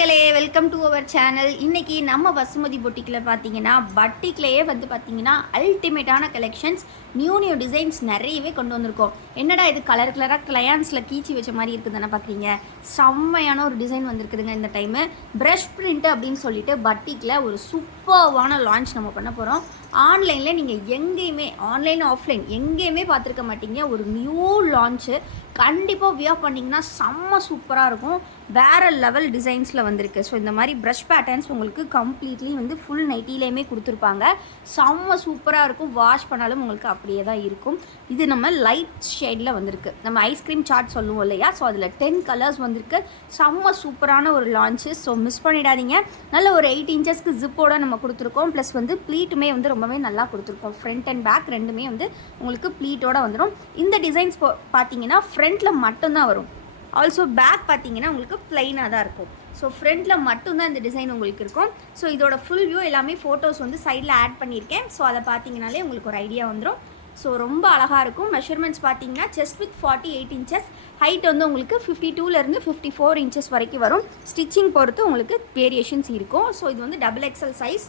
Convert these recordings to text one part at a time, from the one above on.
மக்களே welcome to our channel. இன்றைக்கி நம்ம வசுமதி பொட்டிக்கில் பார்த்தீங்கன்னா பட்டிக்லேயே வந்து பார்த்தீங்கன்னா அல்டிமேட்டான கலெக்ஷன்ஸ், நியூ டிசைன்ஸ் நிறையவே கொண்டு வந்திருக்கோம். என்னடா இது கலர் கலராக கிளையான்ஸில் கீச்சி வச்ச மாதிரி இருக்குதுன்னு பார்க்குறீங்க. செம்மையான ஒரு டிசைன் வந்திருக்குதுங்க. இந்த டைமு ப்ரஷ் பிரிண்ட் அப்படின்னு சொல்லிட்டு பட்டிக்கில் ஒரு சூப்பர்வான லான்ச் நம்ம பண்ண போகிறோம். ஆன்லைனில் நீங்கள் எங்கேயுமே ஆன்லைன் ஆஃப்லைன் எங்கேயுமே பார்த்துருக்க மாட்டீங்க. ஒரு நியூ லான்ச்சு கண்டிப்பாக வியர் பண்ணிங்கன்னா செம்ம சூப்பராக இருக்கும். வேறு லெவல் டிசைன்ஸில் வந்திருக்கு. ஸோ இந்த மாதிரி ப்ரஷ் பேட்டர்ன்ஸ் உங்களுக்கு கம்ப்ளீட்லி வந்து ஃபுல் நைட்டிலேயுமே கொடுத்துருப்பாங்க. செம்ம சூப்பராக இருக்கும். வாஷ் பண்ணாலும் உங்களுக்கு அப்படியே தான் இருக்கும். இது நம்ம லைட் ஷேடில் வந்திருக்கு. நம்ம ஐஸ்கிரீம் சார்ட் சொல்லுவோம் இல்லையா, ஸோ அதில் 10 கலர்ஸ் வந்திருக்கு. செம்ம சூப்பரான ஒரு லான்ச்சு. ஸோ மிஸ் பண்ணிடாதீங்க. நல்ல ஒரு 8 இன்ச்சஸ்க்கு ஜிப்போட நம்ம கொடுத்துருக்கோம். ப்ளஸ் வந்து ப்ளீட்டுமே வந்து ரொம்பவே நல்லா கொடுத்துருக்கோம். ஃப்ரண்ட் அண்ட் பேக் ரெண்டுமே வந்து உங்களுக்கு ப்ளீட்டோடு வந்துடும். இந்த டிசைன்ஸ் பார்த்தீங்கன்னா ஃப்ரண்ட்டில் மட்டும்தான் வரும். ஆல்சோ பேக் பார்த்தீங்கன்னா உங்களுக்கு பிளைனாக தான் இருக்கும். ஸோ ஃப்ரண்ட்டில் மட்டும்தான் இந்த டிசைன் உங்களுக்கு இருக்கும். ஸோ இதோட ஃபுல் வியூ எல்லாமே ஃபோட்டோஸ் வந்து சைடில் ஆட் பண்ணியிருக்கேன். ஸோ அதை பார்த்தீங்கனாலே உங்களுக்கு ஒரு ஐடியா வந்துடும். ஸோ ரொம்ப அழகாக இருக்கும். மெஷர்மெண்ட்ஸ் பார்த்தீங்கன்னா செஸ்ட் வித் 48 இன்ச்சஸ், ஹைட் வந்து உங்களுக்கு 52லேருந்து 54 இன்ச்சஸ் வரைக்கும் வரும். ஸ்டிச்சிங் பொறுத்து உங்களுக்கு வேரியேஷன்ஸ் இருக்கும். ஸோ இது வந்து XXL சைஸ்.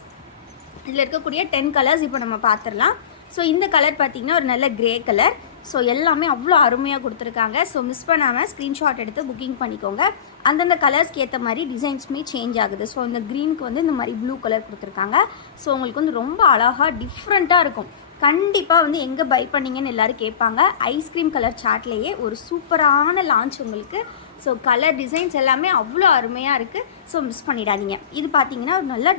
இதில் இருக்கக்கூடிய 10 கலர்ஸ் இப்போ நம்ம பார்த்துடலாம். ஸோ இந்த கலர் பார்த்திங்கன்னா ஒரு நல்ல கிரே கலர். ஸோ எல்லாமே அவ்வளோ அருமையாக கொடுத்துருக்காங்க. ஸோ மிஸ் பண்ணாமல் ஸ்க்ரீன்ஷாட் எடுத்து புக்கிங் பண்ணிக்கோங்க. அந்தந்த கலர்ஸ்க்கு ஏற்ற மாதிரி டிசைன்ஸுமே சேஞ்ச் ஆகுது. ஸோ இந்த க்ரீனுக்கு வந்து இந்த மாதிரி ப்ளூ கலர் கொடுத்துருக்காங்க. ஸோ உங்களுக்கு வந்து ரொம்ப அழகாக டிஃப்ரெண்ட்டாக இருக்கும். கண்டிப்பாக வந்து எங்கே பை பண்ணிங்கன்னு எல்லோரும் கேட்பாங்க. ஐஸ்கிரீம் கலர் சார்ட்லேயே ஒரு சூப்பரான லான்ச் உங்களுக்கு. ஸோ கலர் டிசைன்ஸ் எல்லாமே அவ்வளோ அருமையாக இருக்குது. ஸோ மிஸ் பண்ணிடாதீங்க. இது பார்த்திங்கன்னா ஒரு நல்ல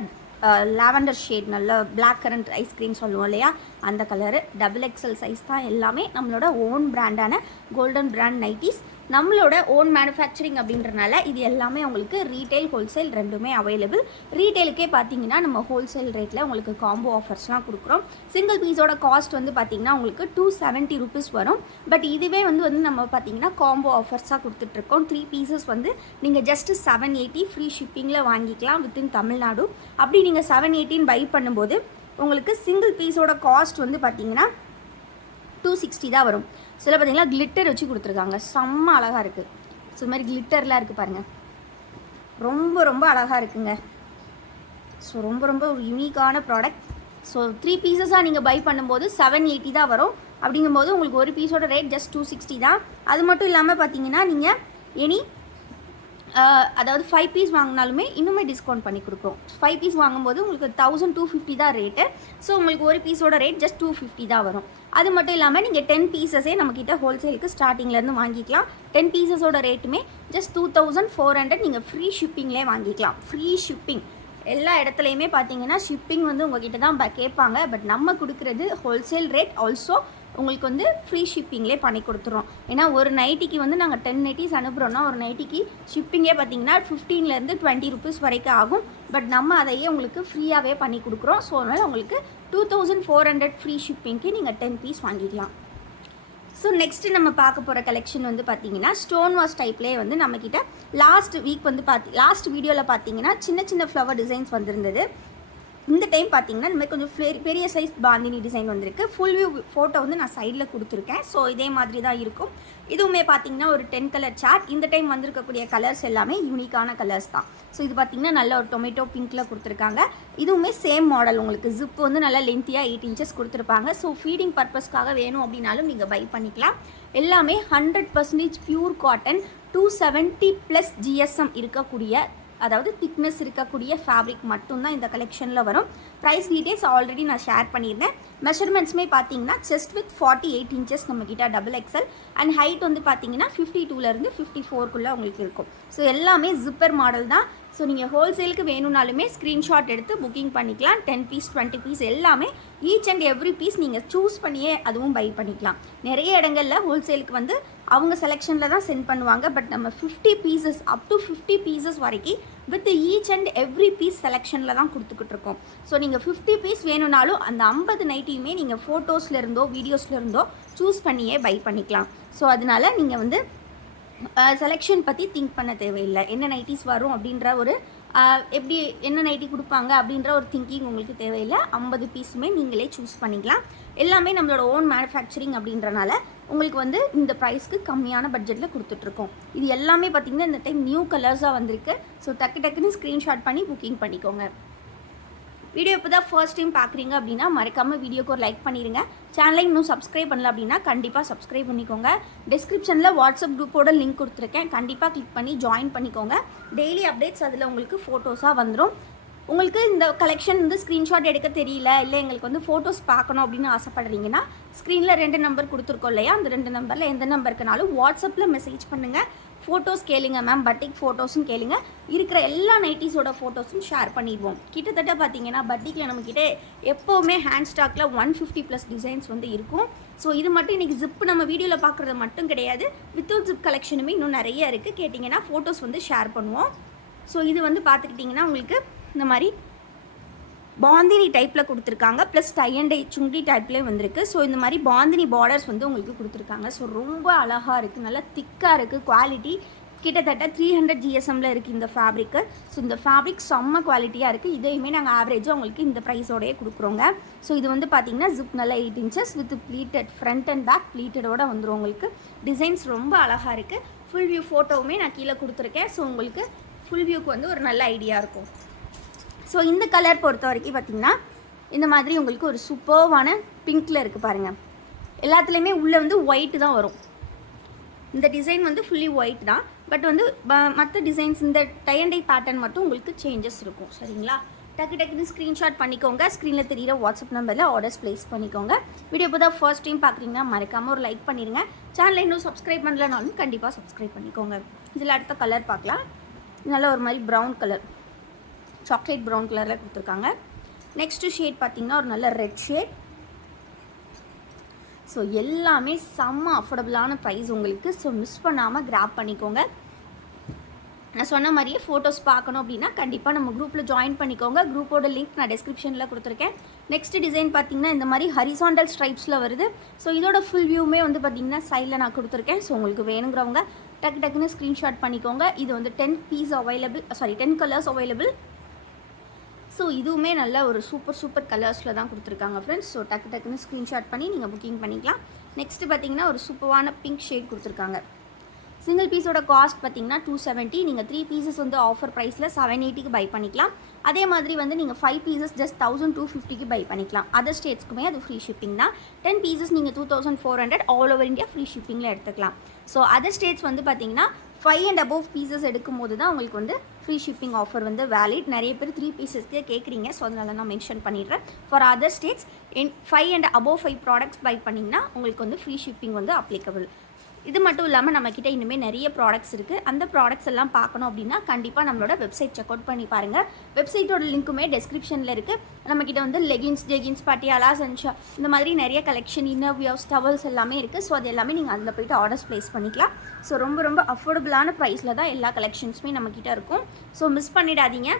லாவெண்டர் ஷேட், நல்ல பிளாக் கரண்ட் ஐஸ்கிரீம் சொல்லுவோம் இல்லையா, அந்த கலரு. XXL சைஸ் தான். எல்லாமே நம்மளோட ஓன் பிராண்டான கோல்டன் பிராண்ட் நைட்டிஸ். நம்மளோட ஓன் மேனுஃபேக்சரிங் அப்படின்றனால இது எல்லாமே உங்களுக்கு ரீட்டைல் ஹோல்சேல் ரெண்டுமே அவைலபிள். ரீட்டைலுக்கே பார்த்தீங்கன்னா நம்ம ஹோல்சேல் ரேட்டில் உங்களுக்கு காம்போ ஆஃபர்ஸ்லாம் கொடுக்குறோம். சிங்கிள் பீஸோட காஸ்ட் வந்து பார்த்திங்கன்னா உங்களுக்கு 270 rupees வரும். பட் இதுவே வந்து நம்ம பார்த்திங்கன்னா காம்போ ஆஃபர்ஸாக கொடுத்துட்ருக்கோம். 3 பீசஸ் வந்து நீங்கள் ஜஸ்ட்டு 780 ஃப்ரீ ஷிப்பிங்கில் வாங்கிக்கலாம் வித்தின் தமிழ்நாடு. அப்படி நீங்கள் 780 பை பண்ணும்போது உங்களுக்கு சிங்கிள் பீஸோட காஸ்ட் வந்து பார்த்திங்கன்னா 260 தான் வரும். சில பார்த்தீங்கன்னா கிளிட்டர் வச்சு கொடுத்துருக்காங்க. செம்ம அழகாக இருக்குது. ஸோ இது மாதிரி கிளிட்டர்லாம் இருக்குது பாருங்கள். ரொம்ப ரொம்ப அழகாக இருக்குங்க. ஸோ ரொம்ப ஒரு யூனிக்கான ப்ராடக்ட். ஸோ 3 பீசஸாக நீங்கள் பை பண்ணும்போது 780 தான் வரும். அப்படிங்கும்போது உங்களுக்கு ஒரு பீஸோட ரேட் ஜஸ்ட் 260 தான். அது மட்டும் இல்லாமல் பார்த்தீங்கன்னா நீங்கள் அதாவது 5 பீஸ் வாங்கினாலுமே இன்னுமே டிஸ்கவுண்ட் பண்ணி கொடுக்குறோம். 5 பீஸ் வாங்கும்போது உங்களுக்கு 1250 தான் ரேட்டு. ஸோ உங்களுக்கு ஒரு பீஸோட ரேட் ஜஸ்ட் 250 தான் வரும். அது மட்டும் இல்லாமல் நீங்கள் 10 பீசஸே நம்மக்கிட்ட ஹோல்சேலுக்கு ஸ்டார்டிங்லேருந்து வாங்கிக்கலாம். 10 பீசஸோட ரேட்டுமே ஜஸ்ட் 2400. நீங்கள் ஃப்ரீ ஷிப்பிங்லேயே வாங்கிக்கலாம். ஃப்ரீ ஷிப்பிங் எல்லா இடத்துலையுமே பார்த்தீங்கன்னா ஷிப்பிங் வந்து உங்ககிட்ட தான் கேட்பாங்க. பட் நம்ம கொடுக்குறது ஹோல்சேல் ரேட். ஆல்சோ உங்களுக்கு வந்து ஃப்ரீ ஷிப்பிங்லேயே பண்ணி கொடுத்துறோம். ஏன்னா ஒரு நைட்டிக்கு வந்து நாங்கள் 10 நைட்டிஸ் அனுப்புகிறோன்னா ஒரு நைட்டிக்கு ஷிப்பிங்கே பார்த்தீங்கன்னா 15லேருந்து 20 rupees வரைக்கும் ஆகும். பட் நம்ம அதையே உங்களுக்கு ஃப்ரீயாகவே பண்ணி கொடுக்குறோம். ஸோ அதனால் உங்களுக்கு 2400 ஃப்ரீ ஷிப்பிங்க்கு நீங்கள் 10 பீஸ் வாங்கிக்கலாம். ஸோ நெக்ஸ்ட்டு நம்ம பார்க்க போகிற கலெக்ஷன் வந்து பார்த்தீங்கன்னா ஸ்டோன் வாஷ் டைப்லேயே வந்து நம்மக்கிட்ட லாஸ்ட் வீக் வந்து லாஸ்ட் வீடியோவில் பார்த்தீங்கன்னா சின்ன ஃப்ளவர் டிசைன்ஸ் வந்திருந்தது. இந்த டைம் பார்த்தீங்கன்னா இந்த மாதிரி கொஞ்சம் பெரிய சைஸ் பாந்தினி டிசைன் வந்திருக்கு. ஃபுல் வியூ ஃபோட்டோ வந்து நான் சைடில் கொடுத்துருக்கேன். ஸோ இதே மாதிரி தான் இருக்கும். இதுவுமே பார்த்தீங்கன்னா ஒரு 10 கலர் சார்ட். இந்த டைம் வந்திருக்கக்கூடிய கலர்ஸ் எல்லாமே யூனிக்கான கலர்ஸ் தான். ஸோ இது பார்த்தீங்கன்னா நல்ல ஒரு டொமேட்டோ பிங்க்கில் கொடுத்துருக்காங்க. இதுவுமே சேம் மாடல். உங்களுக்கு ஜிப் வந்து நல்லா லென்த்தியாக 8 இன்ச்சஸ் கொடுத்துருப்பாங்க. ஸோ ஃபீடிங் பர்பஸ்க்காக வேணும் அப்படின்னாலும் நீங்கள் பை பண்ணிக்கலாம். எல்லாமே 100% பியூர் காட்டன், 270+ GSM இருக்கக்கூடிய, அதாவது திக்னஸ் இருக்கக்கூடிய ஃபேப்ரிக் மட்டும்தான் இந்த கலெக்ஷனில் வரும். ப்ரைஸ் டீட்டெயில்ஸ் ஆல்ரெடி நான் ஷேர் பண்ணியிருந்தேன். மெஷர்மெண்ட்ஸுமே பார்த்தீங்கன்னா செஸ்ட் வித் 48 இன்ச்சஸ் நம்மக்கிட்ட XXL அண்ட் ஹைட் வந்து பார்த்தீங்கன்னா 52லேருந்து 54க்குள்ளே உங்களுக்கு இருக்கும். ஸோ எல்லாமே ஜிப்பர் மாடல் தான். ஸோ நீங்கள் ஹோல்சேலுக்கு வேணும்னாலுமே ஸ்க்ரீன்ஷாட் எடுத்து புக்கிங் பண்ணிக்கலாம். 10 பீஸ் 20 பீஸ் எல்லாமே ஈச் அண்ட் எவ்ரி பீஸ் நீங்கள் சூஸ் பண்ணியே அதுவும் பை பண்ணிக்கலாம். நிறைய இடங்களில் ஹோல்சேலுக்கு வந்து அவங்க செலெக்ஷனில் தான் சென்ட் பண்ணுவாங்க. பட் நம்ம 50 பீசஸ் அப் டு 50 பீசஸ் வரைக்கும் with each and every piece செலெக்ஷனில் தான் கொடுத்துக்கிட்டு இருக்கோம். ஸோ நீங்கள் 50 பீஸ் வேணும்னாலும் அந்த 50 நைட்டியுமே நீங்கள் ஃபோட்டோஸ்லேருந்தோ வீடியோஸ்லேருந்தோ சூஸ் பண்ணியே பை பண்ணிக்கலாம். ஸோ அதனால் நீங்கள் வந்து செலெக்ஷன் பற்றி திங்க் பண்ண தேவையில்லை. என்ன நைட்டிஸ் வரும் அப்படின்ற ஒரு எப்படி என்ன நைட்டி கொடுப்பாங்க அப்படின்ற ஒரு திங்கிங் உங்களுக்கு தேவையில்லை. 50 பீஸுமே நீங்களே சூஸ் பண்ணிக்கலாம். எல்லாமே நம்மளோட ஓன் மேனுஃபேக்சரிங் அப்படின்றனால உங்களுக்கு வந்து இந்த ப்ரைஸ்க்கு கம்மியான பட்ஜெட்டில் கொடுத்துட்ருக்கோம். இது எல்லாமே பார்த்திங்கன்னா இந்த டைம் நியூ கலர்ஸாக வந்திருக்கு. ஸோ டக்குன்னு ஸ்க்ரீன்ஷாட் பண்ணி புக்கிங் பண்ணிக்கோங்க. வீடியோ இப்போ தான் ஃபர்ஸ்ட் டைம் பார்க்குறீங்க அப்படின்னா மறக்காமல் வீடியோக்கு ஒரு லைக் பண்ணிடுங்க. சேனலை இன்னும் சப்ஸ்கிரைப் பண்ணல அப்படின்னா கண்டிப்பாக சப்ஸ்கிரைப் பண்ணிக்கோங்க. டிஸ்கிரிப்ஷனில் வாட்ஸ்அப் குரூப்போட லிங்க் கொடுத்துருக்கேன், கண்டிப்பாக கிளிக் பண்ணி ஜாயின் பண்ணிக்கோங்க. டெய்லி அப்டேட்ஸ் அதில் உங்களுக்கு ஃபோட்டோஸாக வந்துடும். உங்களுக்கு இந்த கலெக்ஷன் வந்து ஸ்க்ரீன்ஷாட் எடுக்க தெரியல, இல்லை எங்களுக்கு வந்து ஃபோட்டோஸ் பார்க்கணும் அப்படின்னு ஆசைப்படுறீங்கன்னா ஸ்க்ரீனில் 2 நம்பர் கொடுத்துருக்கோம் இல்லையா, அந்த 2 நம்பரில் எந்த நம்பருக்குனாலும் வாட்ஸ்அப்பில் மெசேஜ் பண்ணுங்கள். ஃபோட்டோஸ் கேளுங்க மேம், பட்டிக் ஃபோட்டோஸும் கேளுங்க. இருக்கிற எல்லா நைட்டிஸோட ஃபோட்டோஸும் ஷேர் பண்ணிடுவோம். கிட்டத்தட்ட பார்த்தீங்கன்னா பட்டிக்கில் நம்மக்கிட்ட எப்போவுமே ஹேண்ட் ஸ்டாக்கில் 150+ டிசைன்ஸ் வந்து இருக்கும். ஸோ இது மட்டும் இன்றைக்கி ஜிப்பு நம்ம வீடியோவில் பார்க்குறது மட்டும் கிடையாது, வித்தவுட் ஜிப் கலெக்ஷனுமே இன்னும் நிறைய இருக்குது. கேட்டிங்கன்னா ஃபோட்டோஸ் வந்து ஷேர் பண்ணுவோம். ஸோ இது வந்து பார்த்துக்கிட்டிங்கன்னா உங்களுக்கு இந்த மாதிரி பாந்தினி டைப்பில் கொடுத்துருக்காங்க, ப்ளஸ் டை அண்ட் டை சுங்கி டைப்லேயே வந்திருக்கு. ஸோ இந்த மாதிரி பாந்தினி பார்டர்ஸ் வந்து உங்களுக்கு கொடுத்துருக்காங்க. ஸோ ரொம்ப அழகாக இருக்குது, நல்லா திக்காக இருக்குது. குவாலிட்டி கிட்டத்தட்ட 300 GSMல இருக்குது இந்த ஃபேப்ரிக்கு. ஸோ இந்த ஃபேப்ரிக் செம்ம குவாலிட்டியாக இருக்குது. இதையுமே நாங்கள் ஆவரேஜாக உங்களுக்கு இந்த ப்ரைஸோடையே கொடுக்குறோங்க. ஸோ இது வந்து பார்த்திங்கன்னா ஜிப் நல்லா 8 inches with pleated front and back ப்ளீட்டடோடு வந்துடும். உங்களுக்கு டிசைன்ஸ் ரொம்ப அழகாக இருக்குது. ஃபுல் வியூ ஃபோட்டோவுமே நான் கீழே கொடுத்துருக்கேன். ஸோ உங்களுக்கு ஃபுல் வியூக்கு வந்து ஒரு நல்ல ஐடியா இருக்கும். ஸோ இந்த கலர் பொறுத்த வரைக்கும் பார்த்திங்கன்னா இந்த மாதிரி உங்களுக்கு ஒரு சூப்பர்வான பிங்க்கில் இருக்குது பாருங்கள். எல்லாத்துலேயுமே உள்ளே வந்து ஒயிட்டு தான் வரும். இந்த டிசைன் வந்து ஃபுல்லி ஒயிட் தான், பட் வந்து மற்ற டிசைன்ஸ் இந்த டை அண்ட் டை பேட்டர்ன் மட்டும் உங்களுக்கு சேஞ்சஸ் இருக்கும். சரிங்களா? டக்குன்னு ஸ்க்ரீன்ஷாட் பண்ணிக்கோங்க. ஸ்க்ரீனில் தெரியிற வாட்ஸ்அப் நம்பரில் ஆர்டர்ஸ் ப்ளேஸ் பண்ணிக்கோங்க. வீடியோ இப்போ தான் ஃபர்ஸ்ட் டைம் பார்க்குறீங்கன்னா மறக்காமல் ஒரு லைக் பண்ணிடுங்க. சேனலை இன்னும் சப்ஸ்கிரைப் பண்ணலனாலும் கண்டிப்பாக சப்ஸ்கிரைப் பண்ணிக்கோங்க. இதில் அடுத்த கலர் பார்க்கலாம். நல்லா ஒரு மாதிரி ப்ரௌன் கலர், சாக்லேட் ப்ரௌன் கலரில் கொடுத்துருக்காங்க. நெக்ஸ்ட்டு ஷேட் பார்த்திங்கன்னா ஒரு நல்ல ரெட் ஷேட். ஸோ எல்லாமே செம்ம அஃபோர்டபுளான ப்ரைஸ் உங்களுக்கு. ஸோ மிஸ் பண்ணாமல் கிராப் பண்ணிக்கோங்க. நான் சொன்ன மாதிரியே ஃபோட்டோஸ் பார்க்கணும் அப்படின்னா கண்டிப்பாக நம்ம குரூப்பில் ஜாயின் பண்ணிக்கோங்க. குரூப்போட லிங்க் நான் டிஸ்கிரிப்ஷனில் கொடுத்துருக்கேன். நெக்ஸ்ட் டிசைன் பார்த்திங்கன்னா இந்த மாதிரி ஹரிசாண்டல் ஸ்ட்ரைப்ஸில் வருது. ஸோ இதோட ஃபுல் வியூமே வந்து பார்த்திங்கன்னா சைடில் நான் கொடுத்துருக்கேன். ஸோ உங்களுக்கு வேணுங்கிறவங்க டக்குன்னு ஸ்க்ரீன்ஷாட் பண்ணிக்கோங்க. இது வந்து 10 கலர்ஸ் அவைலபிள். ஸோ இதுவுமே நல்ல ஒரு சூப்பர் கலர்ஸில் தான் கொடுத்துருக்காங்க ஃப்ரெண்ட்ஸ். ஸோ டக்குன்னு ஸ்க்ரீன்ஷாட் பண்ணி நீங்கள் புக்கிங் பண்ணிக்கலாம். நெக்ஸ்ட்டு பார்த்தீங்கன்னா ஒரு சூப்பரான பிங்க் ஷேட் கொடுத்துருக்காங்க. சிங்கிள் பீஸோட காஸ்ட் பார்த்தீங்கன்னா 270. நீங்கள் 3 பீசஸ் வந்து ஆஃபர் ப்ரைஸில் 780க்கு பை பண்ணிக்கலாம். அதே மாதிரி வந்து நீங்கள் 5 பீசஸ் ஜஸ்ட் 1250க்கு பை பண்ணிக்கலாம். அதர் ஸ்டேட்ஸ்க்குமே அது ஃப்ரீ ஷிப்பிங் தான். 10 பீசஸ் நீங்கள் 2400 ஆல் ஓவர் இந்தியா ஃப்ரீ ஷிப்பிங்கில் எடுத்துக்கலாம். ஸோ அதர் ஸ்டேட்ஸ் வந்து பார்த்தீங்கன்னா 5 and above பீசஸ் எடுக்கும் போது தான் உங்களுக்கு வந்து ஃப்ரீ ஷிப்பிங் ஆஃபர் வந்து வேலிட். நிறைய பேர் 3 பீசஸ்க்கு கேட்குறீங்க, ஸோ அதனால நான் மென்ஷன் பண்ணிடுறேன். For other states 5 and above 5 products buy பண்ணிங்கன்னா உங்களுக்கு வந்து ஃப்ரீ ஷிப்பிங் வந்து அப்ளிகபிள். இது மட்டும் இல்லாமல் நம்மக்கிட்ட இனிமேல் நிறைய ப்ராடக்ட்ஸ் இருக்குது. அந்த ப்ராடக்ட்ஸ் எல்லாம் பார்க்கணும் அப்படின்னா கண்டிப்பாக நம்மளோட வெப்சைட் செக் அவுட் பண்ணி பாருங்கள். வெப்சைட்டோட லிங்க்குமே டிஸ்கிரிப்ஷனில் இருக்குது. நம்மக்கிட்ட வந்து லெகின்ஸ், பட்டியாலா, சன்ஷா இந்த மாதிரி நிறைய கலெக்ஷன், இன்னர்வியர்ஸ், டவல்ஸ் எல்லாமே இருக்குது. ஸோ அது எல்லாமே நீங்கள் அதில் போய்ட்டு ஆர்டர்ஸ் ப்ளேஸ் பண்ணிக்கலாம். ஸோ ரொம்ப அஃபோர்டபுளான ப்ரைஸில் தான் எல்லா கலெக்ஷன்ஸுமே நம்மக்கிட்ட இருக்கும். ஸோ மிஸ் பண்ணிடாதீங்க.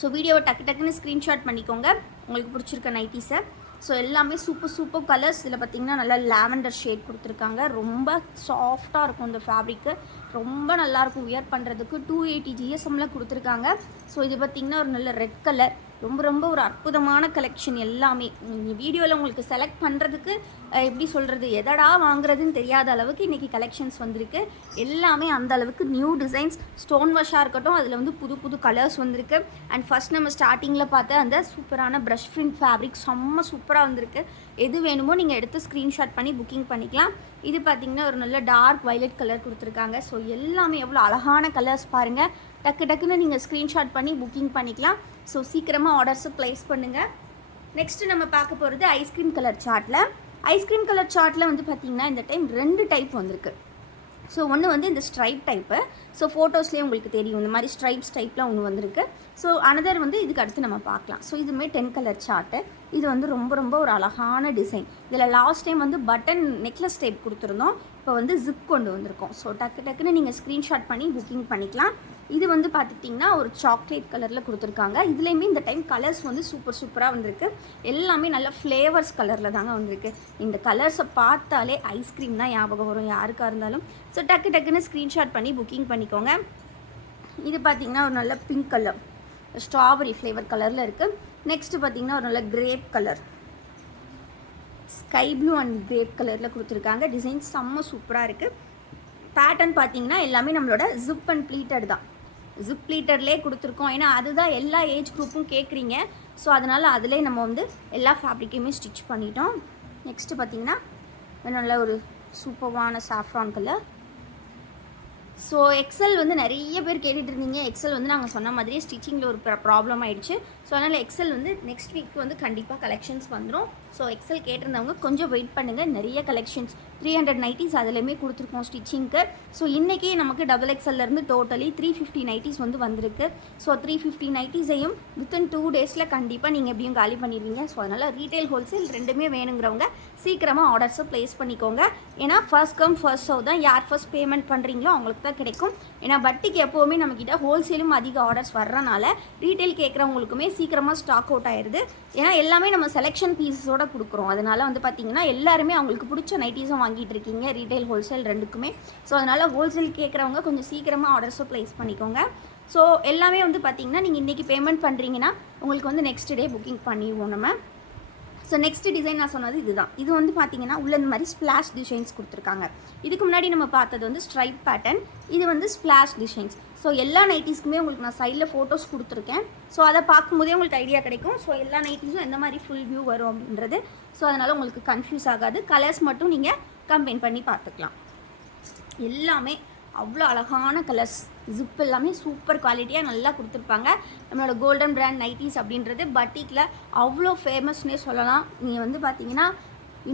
ஸோ வீடியோவை டக்குன்னு ஸ்க்ரீன்ஷாட் பண்ணிக்கோங்க உங்களுக்கு பிடிச்சிருக்க நைட்டிஸை. ஸோ எல்லாமே சூப்பர் கலர்ஸ். இதில் பார்த்திங்கன்னா நல்லா லாவெண்டர் ஷேட் கொடுத்துருக்காங்க. ரொம்ப சாஃப்டாக இருக்கும் இந்த ஃபேப்ரிக்கு, ரொம்ப நல்லாயிருக்கும் வியர் பண்ணுறதுக்கு. 280 GSMல கொடுத்துருக்காங்க. ஸோ இது பார்த்திங்கன்னா ஒரு நல்ல ரெட் கலர். ரொம்ப ஒரு அற்புதமான கலெக்ஷன் எல்லாமே. வீடியோவில் உங்களுக்கு செலக்ட் பண்ணுறதுக்கு எப்படி சொல்கிறது, எதடா வாங்குறதுன்னு தெரியாத அளவுக்கு இன்றைக்கி கலெக்ஷன்ஸ் வந்திருக்கு. எல்லாமே அந்த அளவுக்கு நியூ டிசைன்ஸ், ஸ்டோன் வாஷாக இருக்கட்டும், அதில் வந்து புது கலர்ஸ் வந்திருக்கு. அண்ட் ஃபஸ்ட் நம்ம ஸ்டார்டிங்கில் பார்த்த அந்த சூப்பரான ப்ரஷ் பிரிண்ட் ஃபேப்ரிக் செம்ம சூப்பராக வந்திருக்கு. எது வேணுமோ நீங்கள் எடுத்து ஸ்க்ரீன்ஷாட் பண்ணி புக்கிங் பண்ணிக்கலாம். இது பார்த்திங்கன்னா ஒரு நல்ல டார்க் வயலட் கலர் கொடுத்துருக்காங்க. ஸோ எல்லாமே எவ்வளோ அழகான கலர்ஸ் பாருங்கள். டக்குன்னு நீங்கள் ஸ்க்ரீன்ஷாட் பண்ணி புக்கிங் பண்ணிக்கலாம். ஸோ சீக்கிரமாக ஆர்டர்ஸை ப்ளேஸ் பண்ணுங்கள். நெக்ஸ்ட்டு நம்ம பார்க்க போகிறது ஐஸ்கிரீம் கலர் சார்ட்டில் வந்து பார்த்திங்கன்னா இந்த டைம் 2 டைப் வந்திருக்கு. ஸோ ஒன்று வந்து இந்த ஸ்ட்ரைப் டைப்பு. ஸோ ஃபோட்டோஸ்லேயே உங்களுக்கு தெரியும் இந்த மாதிரி ஸ்ட்ரைப்ஸ் டைப்பில் ஒன்று வந்திருக்கு. ஸோ அனதர் வந்து இதுக்கு அடுத்து நம்ம பார்க்கலாம். ஸோ இதுவுமே 10 கலர் சார்ட்டு. இது வந்து ரொம்ப ஒரு அழகான டிசைன். இதில் லாஸ்ட் டைம் வந்து பட்டன் நெக்லஸ் டைப் கொடுத்துருந்தோம். இப்போ வந்து ஜிப் கொண்டு வந்திருக்கோம். ஸோ டக்குன்னு நீங்கள் ஸ்க்ரீன்ஷாட் பண்ணி புக்கிங் பண்ணிக்கலாம். இது வந்து பார்த்துட்டிங்கன்னா ஒரு சாக்லேட் கலரில் கொடுத்துருக்காங்க. இதுலேயுமே இந்த டைம் கலர்ஸ் வந்து சூப்பராக வந்திருக்கு. எல்லாமே நல்ல ஃப்ளேவர்ஸ் கலரில் தாங்க வந்திருக்கு. இந்த கலர்ஸை பார்த்தாலே ஐஸ்கிரீம் தான் ஞாபகம் வரும் யாருக்காக இருந்தாலும். ஸோ டக்குன்னு ஸ்க்ரீன்ஷாட் பண்ணி புக்கிங் பண்ணிக்கோங்க. இது பார்த்திங்கன்னா ஒரு நல்ல பிங்க் கலர், ஸ்ட்ராபெரி ஃப்ளேவர் கலரில் இருக்குது. நெக்ஸ்ட்டு பார்த்திங்கன்னா ஒரு நல்ல grape colour. Sky blue and grape கலரில் கொடுத்துருக்காங்க. டிசைன் செம்ம சூப்பராக இருக்குது. பேட்டர்ன் பார்த்தீங்கன்னா எல்லாமே நம்மளோட ஜிப் அண்ட் ப்ளீட்டட் தான். ஜிப் ப்ளீட்டட்லேயே கொடுத்துருக்கோம். ஏன்னா அதுதான் எல்லா ஏஜ் குரூப்பும் கேட்குறீங்க. ஸோ அதனால் அதிலே நம்ம வந்து எல்லா ஃபேப்ரிக்கையுமே ஸ்டிச் பண்ணிட்டோம். நெக்ஸ்ட்டு பார்த்தீங்கன்னா நல்ல ஒரு சூப்பரான சாஃப்ரான் கலர். ஸோ எக்ஸல் வந்து நிறைய பேர் கேட்டுட்டு இருந்தீங்க. எக்ஸல் வந்து நாங்கள் சொன்ன மாதிரியே ஸ்டிச்சிங்கில் ஒரு ப்ராப்ளம் ஆகிடுச்சு. ஸோ அதனால் எக்ஸல் வந்து நெக்ஸ்ட் வீக் வந்து கண்டிப்பாக கலெக்ஷன்ஸ் வந்துடும். ஸோ எக்ஸல் கேட்டிருந்தவங்க கொஞ்சம் வெயிட் பண்ணுங்கள். நிறைய கலெக்ஷன்ஸ் 300 நைட்டிஸ் அதுலேயுமே கொடுத்துருக்கோம் ஸ்டிச்சிங்க்கு. ஸோ இன்றைக்கி நமக்கு டபுள் எக்ஸல்லேருந்து டோட்டலி 350 நைட்டிஸ் வந்து வந்திருக்கு. ஸோ 350 நைட்டிஸையும் வித்தின் 2 டேஸில் கண்டிப்பாக நீங்கள் எப்படியும் காலி பண்ணிடுவீங்க. ஸோ அதனால் ரீட்டைல் ஹோல்சேல் ரெண்டுமே வேணுங்கிறவங்க சீக்கிரமாக ஆர்டர்ஸை ப்ளேஸ் பண்ணிக்கோங்க. ஏன்னா ஃபர்ஸ்ட் கம் ஃபர்ஸ்ட் சர்வ் தான். யார் ஃபர்ஸ்ட் பேமெண்ட் பண்ணுறீங்களோ அவங்களுக்கு தான் கிடைக்கும். ஏன்னா பட்டிக்கு எப்போவுமே நம்மக்கிட்ட ஹோல்சேலும் அதிக ஆர்டர்ஸ் வர்றனால ரீட்டைல் கேட்குறவங்களுக்குமே சீக்கிரமாக ஸ்டாக் அவுட் ஆயிடுது. ஏன்னா எல்லாமே நம்ம செலெக்ஷன் பீஸஸோடு கொடுக்குறோம். அதனால் வந்து பார்த்திங்கன்னா எல்லாருமே அவங்களுக்கு பிடிச்ச நைட்டிஸும் வாங்கிட்டு இருக்கீங்க, ரீட்டைல் ஹோல்சேல் ரெண்டுக்குமே. ஸோ அதனால் ஹோல்சேல் கேட்குறவங்க கொஞ்சம் சீக்கிரமாக ஆர்டர்ஸை ப்ளேஸ் பண்ணிக்கோங்க. ஸோ எல்லாமே வந்து பார்த்திங்கன்னா நீங்கள் இன்றைக்கி பேமெண்ட் பண்ணுறீங்கன்னா உங்களுக்கு வந்து நெக்ஸ்ட் டே புக்கிங் பண்ணிடுவோம் நம்ம. ஸோ நெக்ஸ்ட் டிசைன் நான் சொன்னது இதுதான். இது வந்து பார்த்தீங்கன்னா உள்ள இந்த மாதிரி ஸ்ப்ளாஷ் டிசைன்ஸ் கொடுத்துருக்காங்க. இதுக்கு முன்னாடி நம்ம பார்த்தது வந்து ஸ்ட்ரைப் பேட்டர்ன், இது வந்து ஸ்ப்ளாஷ் டிசைன்ஸ். ஸோ எல்லா நைட்டிஸ்க்குமே உங்களுக்கு நான் சைடில் ஃபோட்டோஸ் கொடுத்துருக்கேன். ஸோ அதை பார்க்கும்போதே உங்களுக்கு ஐடியா கிடைக்கும். ஸோ எல்லா நைட்டிஸும் எந்த மாதிரி ஃபுல் வியூ வரும் அப்படின்றது. ஸோ அதனால் உங்களுக்கு கன்ஃபியூஸ் ஆகாது. கலர்ஸ் மட்டும் நீங்கள் கம்பைன் பண்ணி பார்த்துக்கலாம். எல்லாமே அவ்வளோ அழகான கலர்ஸ். ஜிப் எல்லாமே சூப்பர் குவாலிட்டியாக நல்லா கொடுத்துருப்பாங்க. நம்மளோட கோல்டன் பிராண்ட் நைட்டிஸ் அப்படின்றது பட்டிக்கில் அவ்வளோ ஃபேமஸ்னே சொல்லலாம். நீங்கள் வந்து பார்த்தீங்கன்னா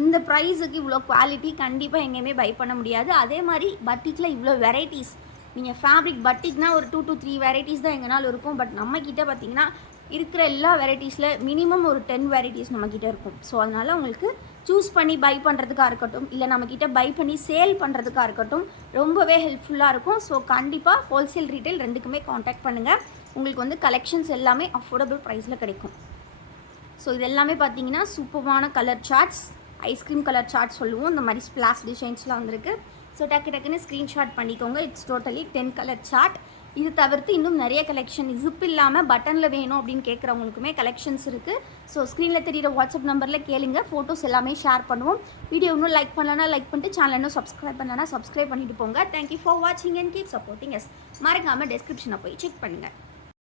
இந்த ப்ரைஸுக்கு இவ்வளோ குவாலிட்டி கண்டிப்பாக எங்கேயுமே பை பண்ண முடியாது. அதே மாதிரி பட்டிக்கில் இவ்வளோ வெரைட்டிஸ். நீங்கள் ஃபேப்ரிக் பட்டிக்னா ஒரு 2 to 3 வெரைட்டிஸ் தான் எங்கனாலும் இருக்கும். பட் நம்மக்கிட்ட பார்த்தீங்கன்னா இருக்கிற எல்லா வெரைட்டிஸில் மினிமம் ஒரு 10 வெரைட்டிஸ் நம்மக்கிட்ட இருக்கும். ஸோ அதனால் உங்களுக்கு சூஸ் பண்ணி பை பண்ணுறதுக்காக இருக்கட்டும், இல்லை நம்மக்கிட்ட பை பண்ணி சேல் பண்ணுறதுக்காக இருக்கட்டும், ரொம்பவே ஹெல்ப்ஃபுல்லாக இருக்கும். ஸோ கண்டிப்பாக ஹோல்சேல் ரீட்டைல் ரெண்டுக்குமே காண்டாக்ட் பண்ணுங்கள். உங்களுக்கு வந்து கலெக்ஷன்ஸ் எல்லாமே அஃபோர்டபுள் ப்ரைஸில் கிடைக்கும். ஸோ இது எல்லாமே பார்த்தீங்கன்னா சூப்பரான colour charts, ice cream colour chart சொல்லுவோம். இந்த மாதிரி ஸ்ப்ளாஷ் டிசைன்ஸ்லாம் வந்திருக்கு. ஸோ டக்குன்னு ஸ்க்ரீன்ஷாட் பண்ணிக்கோங்க. It's totally 10 colour chart. இது தவிர்த்து இன்னும் நிறைய கலெக்ஷன் ஜிப் இல்லாமல் பட்டனில் வேணும் அப்படின்னு கேட்குறவங்களுக்குமே கலெக்ஷன்ஸ் இருக்குது. ஸோ ஸ்க்ரீனில் தெரியிற வாட்ஸ்அப் நம்பரில் கேளுங்க. ஃபோட்டோஸ் எல்லாமே ஷேர் பண்ணுவோம். வீடியோ இன்னும் லைக் பண்ணலன்னா லைக் பண்ணிட்டு சேனல் இன்னும் சப்ஸ்கிரைப் பண்ணலன்னா சப்ஸ்கிரைப் பண்ணிட்டு போங்க. தேங்க்யூ ஃபார் வாட்சிங் அண்ட் கீப் சப்போர்ட்டிங் எஸ். மறக்காமல் டெஸ்கிரிப்ஷனை போய் செக் பண்ணுங்கள்.